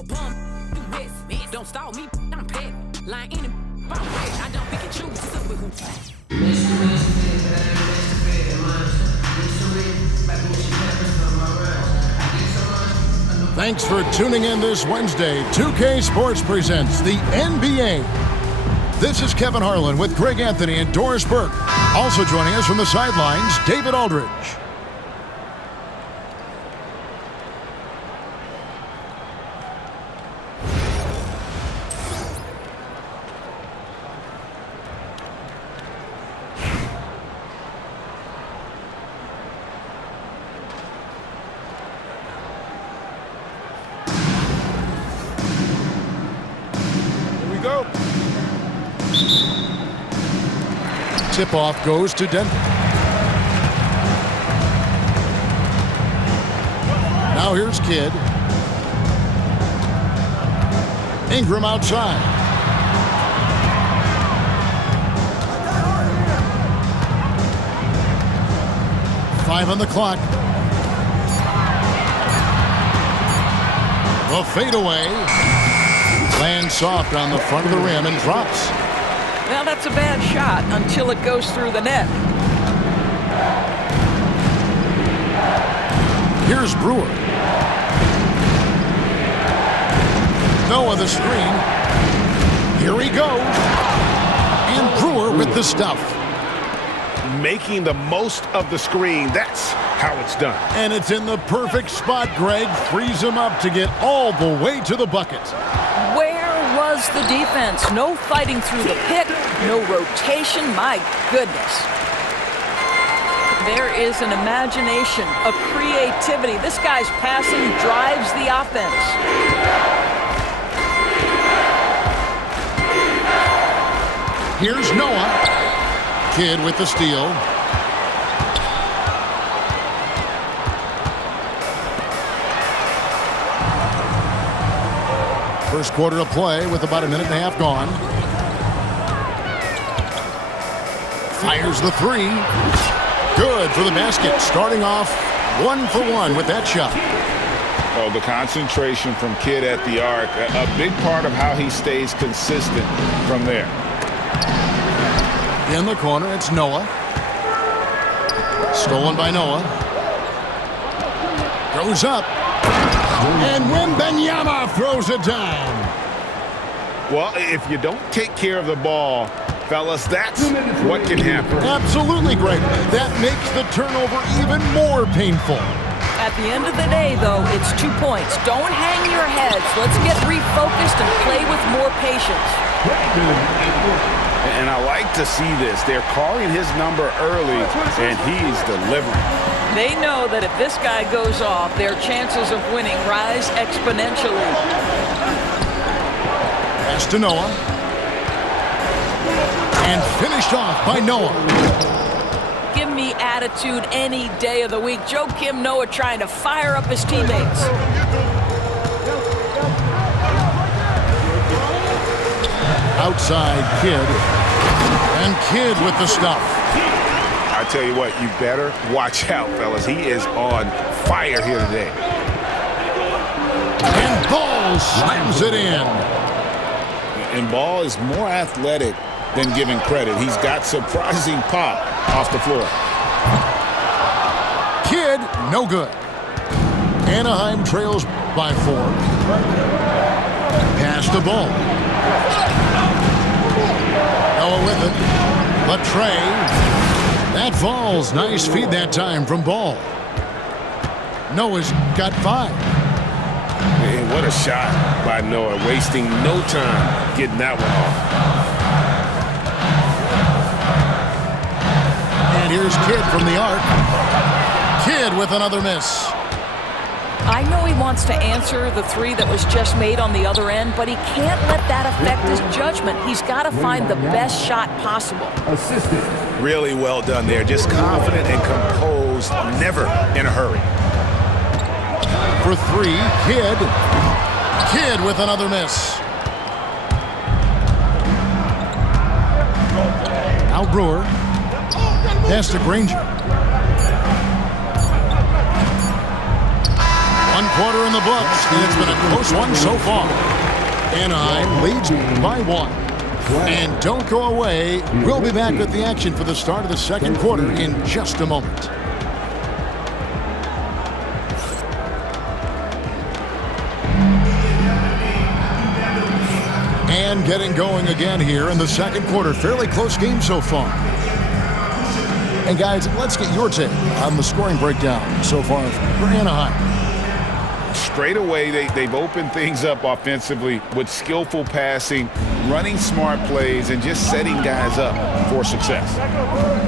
a bum. You miss. Don't stall me. I'm petty. Lying in it. I don't pick and choose. It's up with who. Thanks for tuning in this Wednesday. 2K Sports presents the NBA. This is Kevin Harlan with Greg Anthony and Doris Burke. Also joining us from the sidelines, David Aldridge. Tip-off goes to Denver. Now here's Kidd. Ingram outside. Five on the clock. The fadeaway. Lands soft on the front of the rim and drops. Now that's a bad shot until it goes through the net. Here's Brewer. Noah the screen. Here he goes. And Brewer with the stuff. Making the most of the screen. That's how it's done. And it's in the perfect spot, Greg. Frees him up to get all the way to the bucket. Was the defense. No fighting through the pick, no rotation. My goodness. There is an imagination, a creativity. This guy's passing drives the offense. Here's Noah. Kidd with the steal. First quarter of play with about a minute and a half gone. Fires the three. Good for the basket. Starting off 1 for 1 with that shot. Oh, the concentration from Kidd at the arc. A big part of how he stays consistent from there. In the corner, it's Noah. Stolen by Noah. Goes up. And Wembanyama throws it down. Well, if you don't take care of the ball, fellas, that's what can happen. Absolutely, Greg. That makes the turnover even more painful. At the end of the day, though, it's 2 points. Don't hang your heads. Let's get refocused and play with more patience. And I like to see this. They're calling his number early, and he's delivering. They know that if this guy goes off, their chances of winning rise exponentially. Pass to Noah. And finished off by Noah. Give me attitude any day of the week. Joakim Noah trying to fire up his teammates. Outside Kidd. And Kidd with the stuff. I tell you what, you better watch out, fellas. He is on fire here today. And Ball slams it in. And Ball is more athletic than giving credit. He's got surprising pop off the floor. Kidd, no good. Anaheim trails by 4. Pass the ball. Noah with it. Latrey. That falls. Nice feed that time from Ball. Noah's got 5. Man, what a shot by Noah. Wasting no time getting that one off. And here's Kidd from the arc. Kidd with another miss. I know he wants to answer the three that was just made on the other end, but he can't let that affect his judgment. He's got to find the best shot possible. Really well done there. Just confident and composed, never in a hurry. For 3, Kidd. Kidd with another miss. Now Brewer. Pass to Granger. One quarter in the books, and it's been a close one so far. Anaheim leads by 1. And don't go away. We'll be back with the action for the start of the second quarter in just a moment. And getting going again here in the second quarter. Fairly close game so far. And guys, let's get your take on the scoring breakdown so far for Anaheim. Straight away, they've opened things up offensively with skillful passing, running smart plays, and just setting guys up for success.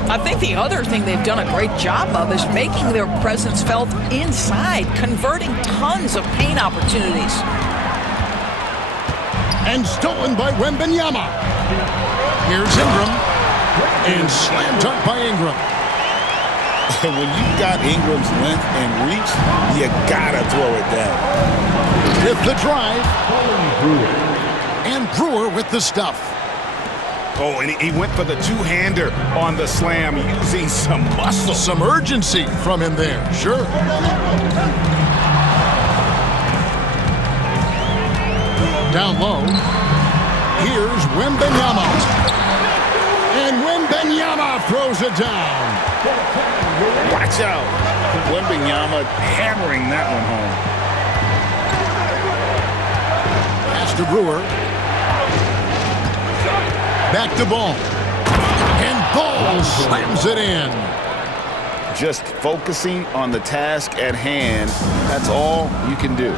I think the other thing they've done a great job of is making their presence felt inside, converting tons of paint opportunities. And stolen by Wembanyama. Here's Ingram. And slam dunk by Ingram. When you've got Ingram's length and reach, you gotta throw it down. With the drive. And Brewer with the stuff. Oh, and he went for the two-hander on the slam using some muscle. Some urgency from him there, sure. Down low. Here's Wembanyama. And Wembanyama throws it down. Watch out. Wembanyama hammering that one home. Pass to Brewer. Back to Ball. And Ball slams it in. Just focusing on the task at hand, that's all you can do.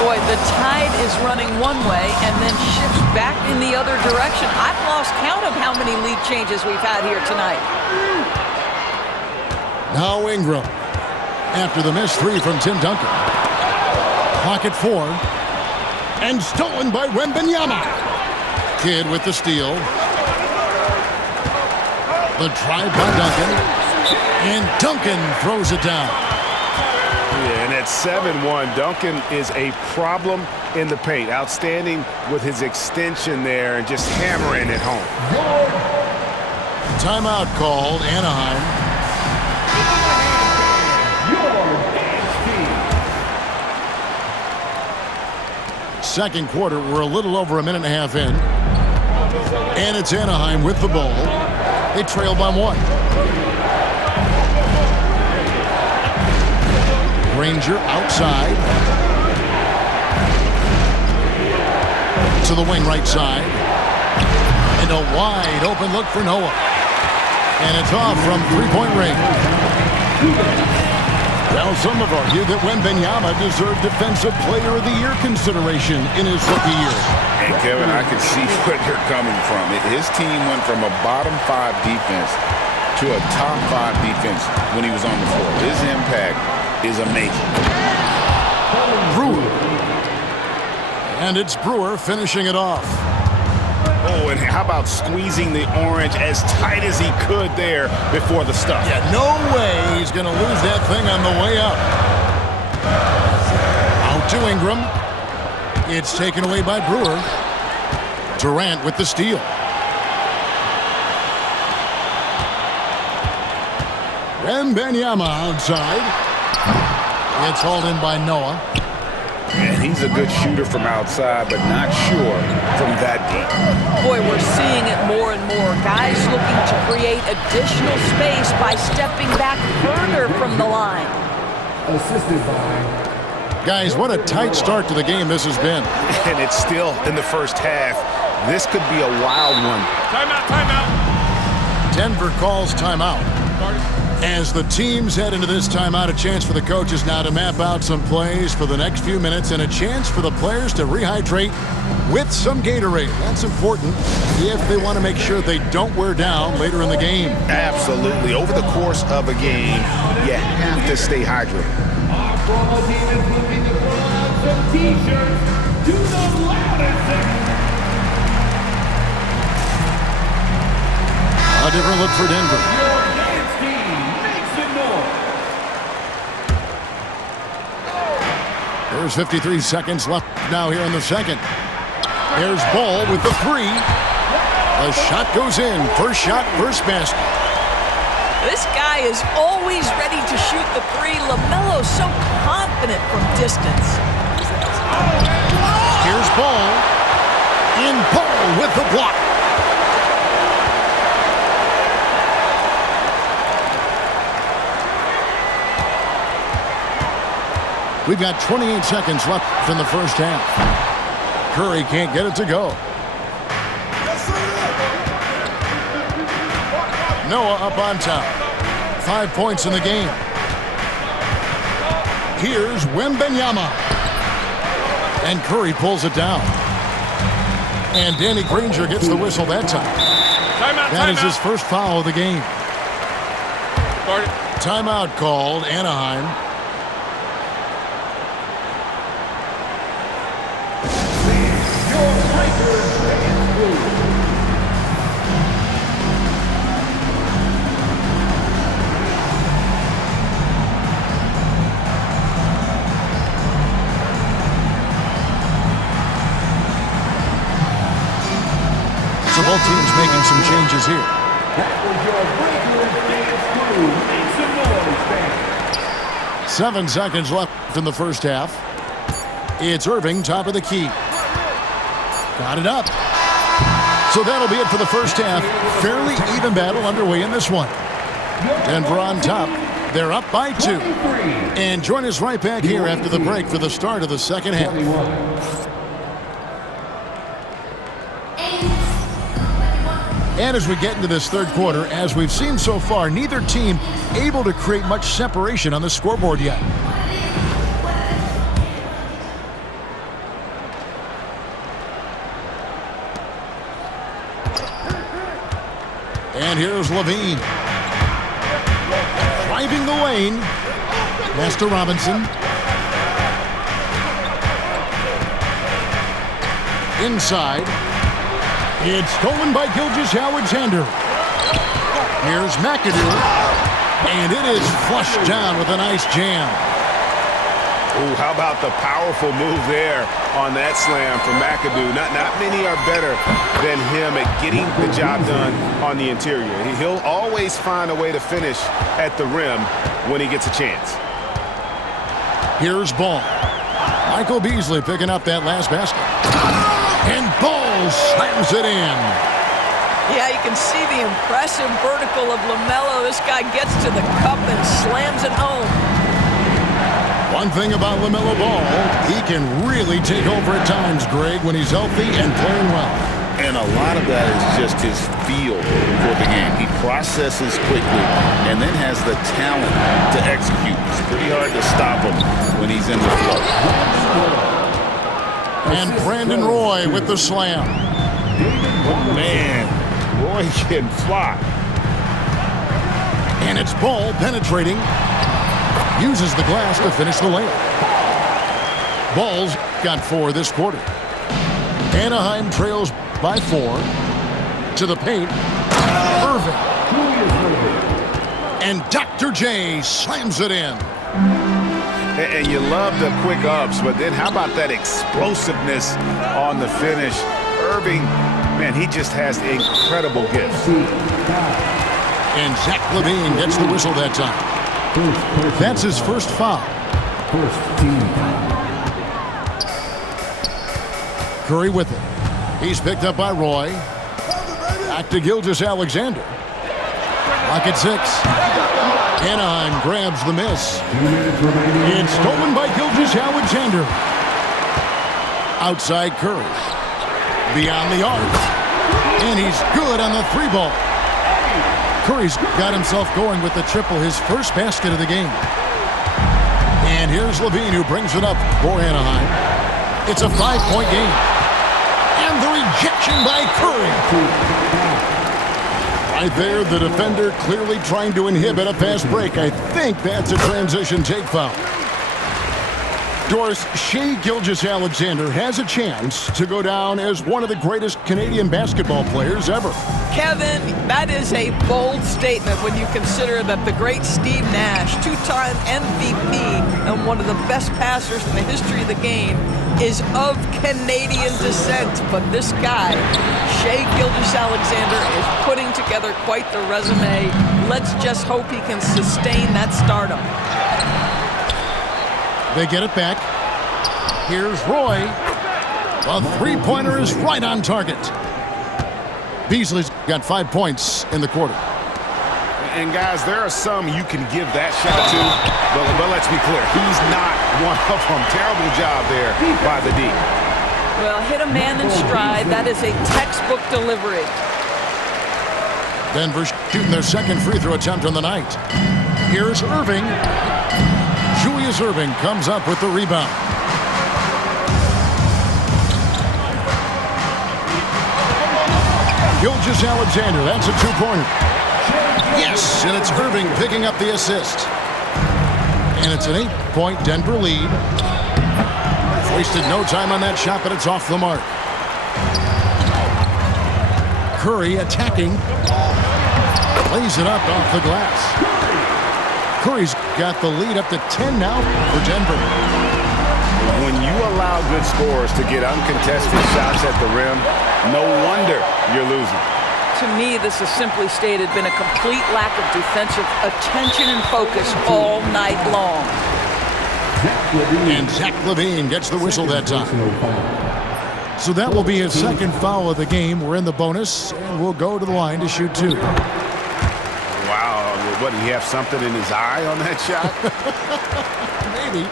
Boy, the tide is running one way and then shifts back in the other direction. I've lost count of how many lead changes we've had here tonight. Now Ingram. After the missed three from Tim Duncan. Clock at 4. And stolen by Wembanyama. Kidd with the steal. The drive by Duncan. And Duncan throws it down. Yeah, and at 7-1, Duncan is a problem in the paint. Outstanding with his extension there and just hammering it home. Timeout called, Anaheim. Second quarter, we're a little over a minute and a half in. And it's Anaheim with the ball. They trail by 1. Ranger outside. To the wing right side. And a wide open look for Noah. And it's off from three-point range. Well, some have argued that Wembanyama deserved Defensive Player of the Year consideration in his rookie year. And Kevin, I can see where you're coming from. His team went from a bottom 5 defense to a top 5 defense when he was on the floor. His impact is amazing. Brewer. And it's Brewer finishing it off. Oh, and how about squeezing the orange as tight as he could there before the stuff? Yeah, no way he's going to lose that thing on the way up. Out to Ingram. It's taken away by Brewer. Durant with the steal. Wembanyama outside. It's hauled in by Noah. And he's a good shooter from outside, but not sure from that deep. Boy, we're seeing it more and more. Guys looking to create additional space by stepping back further from the line. Assisted by... Guys, what a tight start to the game this has been. And it's still in the first half. This could be a wild one. Timeout, timeout. Denver calls timeout. As the teams head into this timeout, a chance for the coaches now to map out some plays for the next few minutes and a chance for the players to rehydrate with some Gatorade. That's important if they want to make sure they don't wear down later in the game. Absolutely. Over the course of a game, you have to stay hydrated. Our promo team is looking to throw out some T-shirts to the loudest. A different look for Denver. There's 53 seconds left now here in the second. There's Ball with the 3. The shot goes in. First shot, first basket. This guy is always ready to shoot the 3. LaMelo's so confident confident from distance. Here's Ball. And Ball with the block. We've got 28 seconds left in the first half. Curry can't get it to go. Noah up on top. 5 points in the game. Here's Wembanyama. And Curry pulls it down. And Danny Granger gets the whistle that time. That is his first foul of the game. Timeout called, Anaheim. So both teams making some changes here. That was your Breakers dance move. Make some noise, fans. 7 seconds left in the first half. It's Irving, top of the key. Got it up. So that'll be it for the first half. Fairly even battle underway in this one. Denver on top. They're up by 2. And join us right back here after the break for the start of the second half. And as we get into this third quarter, as we've seen so far, neither team able to create much separation on the scoreboard yet. And here's Levine. Driving the lane. Pass to Robinson. Inside. It's stolen by Gilgeous-Alexander. Here's McAdoo. And it is flushed down with a nice jam. Ooh, how about the powerful move there on that slam from McAdoo. Not many are better than him at getting the job done on the interior. He'll always find a way to finish at the rim when he gets a chance. Here's Ball. Michael Beasley picking up that last basket. And Ball slams it in. Yeah, you can see the impressive vertical of LaMelo. This guy gets to the cup and slams it home. One thing about LaMelo Ball, he can really take over at times, Greg, when he's healthy and playing well. And a lot of that is just his feel for the game. He processes quickly and then has the talent to execute. It's pretty hard to stop him when he's in the flow. And Brandon Roy with the slam. Man, Roy can fly. And it's Ball penetrating. Uses the glass to finish the layup. Ball's got 4 this quarter. Anaheim trails by 4. To the paint. Irving. And Dr. J slams it in. And you love the quick ups, but then how about that explosiveness on the finish? Irving, man, he just has incredible gifts. And Zach LaVine gets the whistle that time. That's his first foul. Curry with it. He's picked up by Roy. Back to Gilgeous-Alexander. Lock at 6. Anaheim grabs the miss. It's stolen by Gilgeous-Alexander. Outside Curry. Beyond the arc. And he's good on the 3-ball. Curry's got himself going with the triple, his first basket of the game. And here's Levine who brings it up for Anaheim. It's a 5-point game. And the rejection by Curry. Right there, the defender clearly trying to inhibit a fast break. I think that's a transition take foul. Doris, Shai Gilgeous-Alexander has a chance to go down as one of the greatest Canadian basketball players ever. Kevin, that is a bold statement when you consider that the great Steve Nash, 2-time MVP and one of the best passers in the history of the game, is of Canadian descent. But this guy, Shai Gilgeous-Alexander, is putting together quite the resume. Let's just hope he can sustain that stardom. They get it back. Here's Roy. A three-pointer is right on target. Beasley's got 5 points in the quarter. And guys, there are some you can give that shot to, but let's be clear, he's not one of them. Terrible job there by the D. Well, hit a man in stride. That is a textbook delivery. Denver shooting their second free throw attempt on the night. Here's Irving. Julius Irving comes up with the rebound. Gilgeous-Alexander, that's a two-pointer. Yes, and it's Irving picking up the assist. And it's an 8-point Denver lead. Wasted no time on that shot, but it's off the mark. Curry attacking. Lays it up off the glass. Curry's got the lead up to 10 now for Denver. When you allow good scorers to get uncontested shots at the rim, no wonder you're losing. To me, this has simply stated been a complete lack of defensive attention and focus all night long. And Zach LaVine gets the whistle that time. So that will be his second foul of the game. We're in the bonus, and we'll go to the line to shoot two. Wow, what, did he have something in his eye on that shot? Maybe.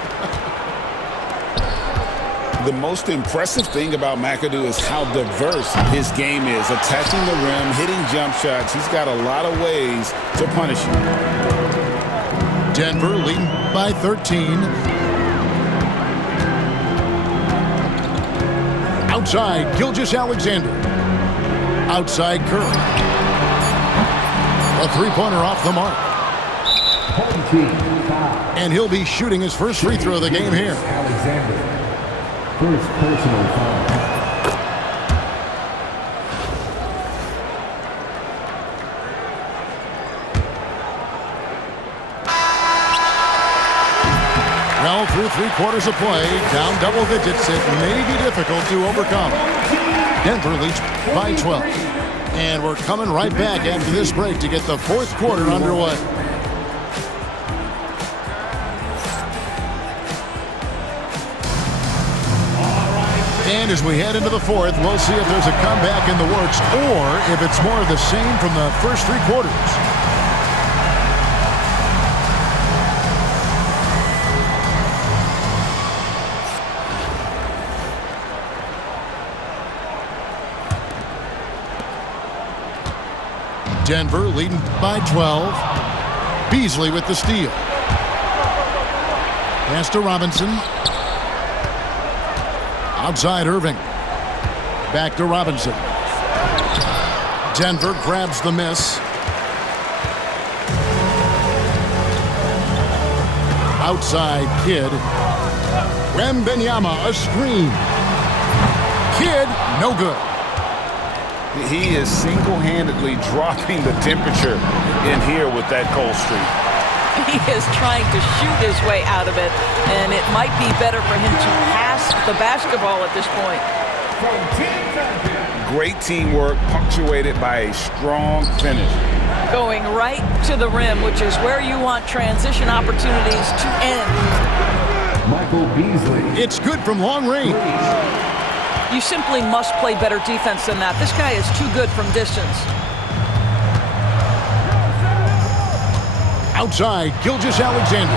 The most impressive thing about McAdoo is how diverse his game is. Attacking the rim, hitting jump shots. He's got a lot of ways to punish you. Denver leading by 13. Outside, Gilgeous-Alexander. Outside, Curry. A three-pointer off the mark. And he'll be shooting his first free throw of the game here. Alexander. First personal foul. Well, through 3 quarters of play, down double digits, it may be difficult to overcome. Denver leads by 12. And we're coming right back after this break to get the fourth quarter underway. And as we head into the fourth, we'll see if there's a comeback in the works or if it's more of the same from the first 3 quarters. Denver leading by 12. Beasley with the steal. Pass to Robinson. Outside Irving. Back to Robinson. Denver grabs the miss. Outside Kidd. Wembanyama, a screen. Kidd, no good. He is single-handedly dropping the temperature in here with that cold streak. He is trying to shoot his way out of it, and it might be better for him to pass the basketball at this point. Great teamwork, punctuated by a strong finish. Going right to the rim, which is where you want transition opportunities to end. Michael Beasley. It's good from long range. You simply must play better defense than that. This guy is too good from distance. Outside, Gilgeous-Alexander.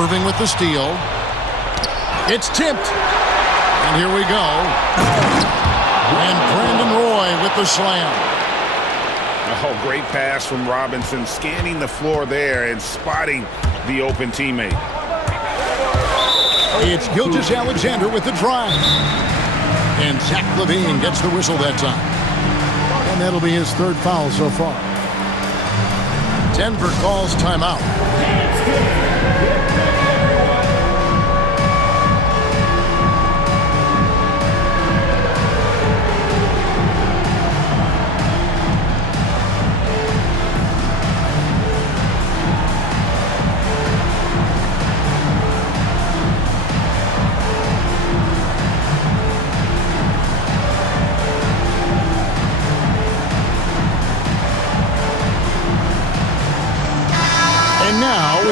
Irving with the steal. It's tipped. And here we go. And Brandon Roy with the slam. Oh, great pass from Robinson, scanning the floor there and spotting the open teammate. It's Gilgeous-Alexander with the drive. And Zach LaVine gets the whistle that time. And that'll be his third foul so far. Denver calls timeout.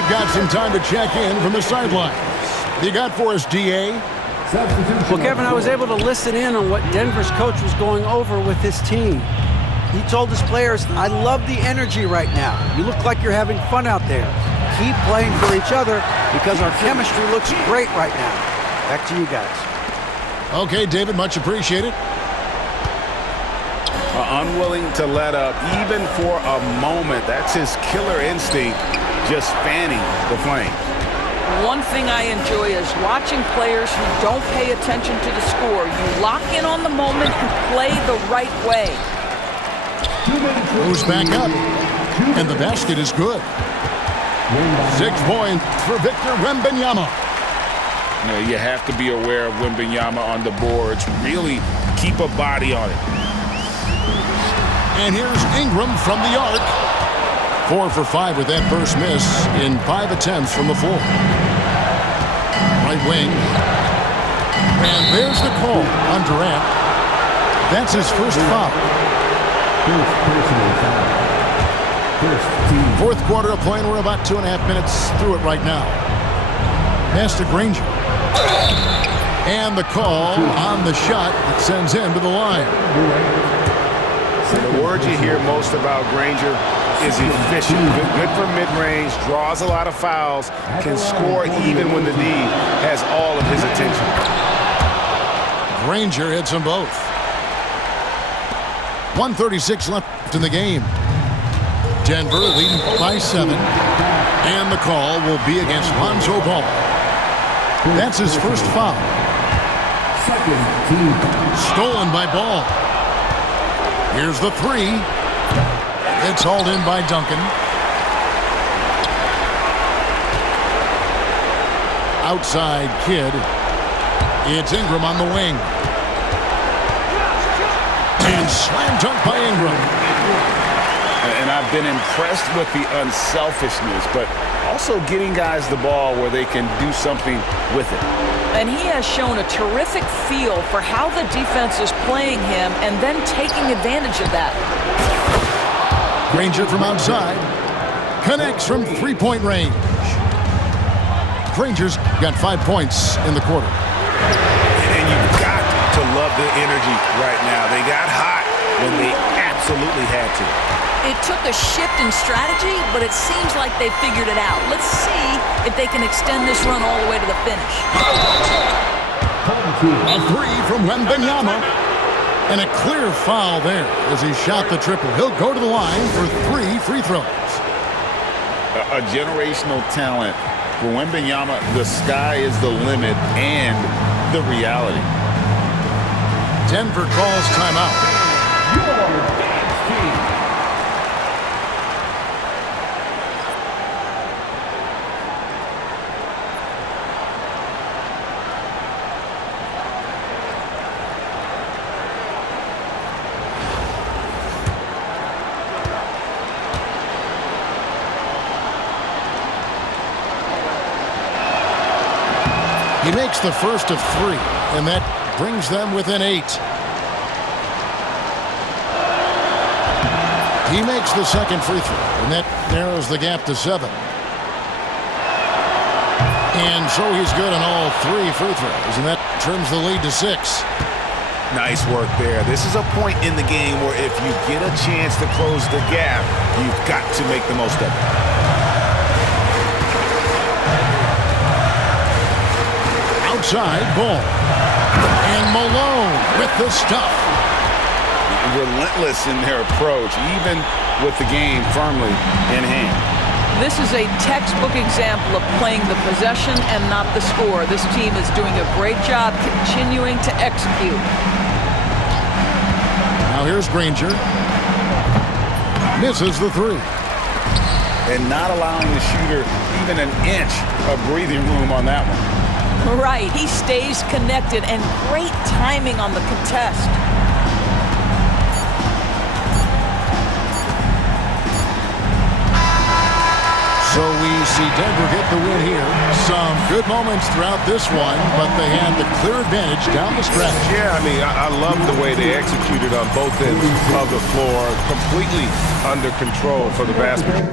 We've got some time to check in from the sidelines. You got for us, D.A.? Well, Kevin, I was able to listen in on what Denver's coach was going over with his team. He told his players, I love the energy right now. You look like you're having fun out there. Keep playing for each other because our chemistry looks great right now. Back to you guys. Okay, David, much appreciated. Unwilling to let up even for a moment. That's his killer instinct, just fanning the flames. One thing I enjoy is watching players who don't pay attention to the score. You lock in on the moment and play the right way. Moves back up, and the basket is good. 6 points for Victor Wembanyama. You have to be aware of Wembanyama on the boards. Really keep a body on it. And here's Ingram from the arc. 4 for 5 with that first miss in 5 attempts from the floor. Right wing. And there's the call on Durant. That's his first foul. Fourth quarter of play, and we're about 2.5 minutes through it right now. Pass to Granger. And the call on the shot that sends him to the line. The word you hear most about Granger is efficient. Good for mid-range, draws a lot of fouls, can score even when the D has all of his attention. Granger hits them both. 1:36 left in the game. Denver leading by 7. And the call will be against Lonzo Ball. That's his first foul. Stolen by Ball. Here's the 3. It's hauled in by Duncan. Outside Kidd. It's Ingram on the wing. And slam dunk by Ingram. And I've been impressed with the unselfishness, but also getting guys the ball where they can do something with it. And he has shown a terrific feel for how the defense is playing him and then taking advantage of that. Granger from outside. Connects from three-point range. Granger's got 5 points in the quarter. And you've got to love the energy right now. They got hot when they absolutely had to. It took a shift in strategy, but it seems like they figured it out. Let's see if they can extend this run all the way to the finish. A 3 from Wembanyama. And a clear foul there as he shot the triple. He'll go to the line for 3 free throws. A generational talent. For Wembanyama, the sky is the limit and the reality. Denver calls timeout. He makes the first of 3, and that brings them within 8. He makes the second free throw, and that narrows the gap to 7. And so he's good on all 3 free throws, and that trims the lead to 6. Nice work there. This is a point in the game where if you get a chance to close the gap, you've got to make the most of it. Outside Ball. And Malone with the stuff. Relentless in their approach, even with the game firmly in hand. This is a textbook example of playing the possession and not the score. This team is doing a great job continuing to execute. Now here's Granger. Misses the 3. And not allowing the shooter even an inch of breathing room on that one. Right, he stays connected and great timing on the contest. So we see Denver get the win here. Some good moments throughout this one, but they had the clear advantage down the stretch. Yeah, I mean, I love the way they executed on both ends of the floor. Completely under control for the basket.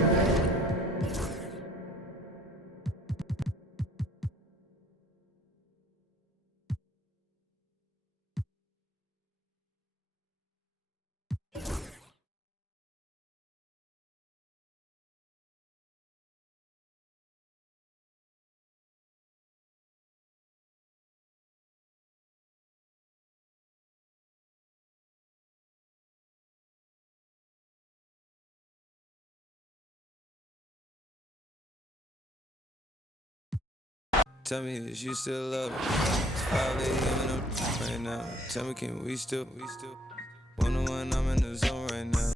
Tell me, is you still love me? It's 5 a.m. and I'm right now. Tell me, can we still? 101, I'm in the zone right now.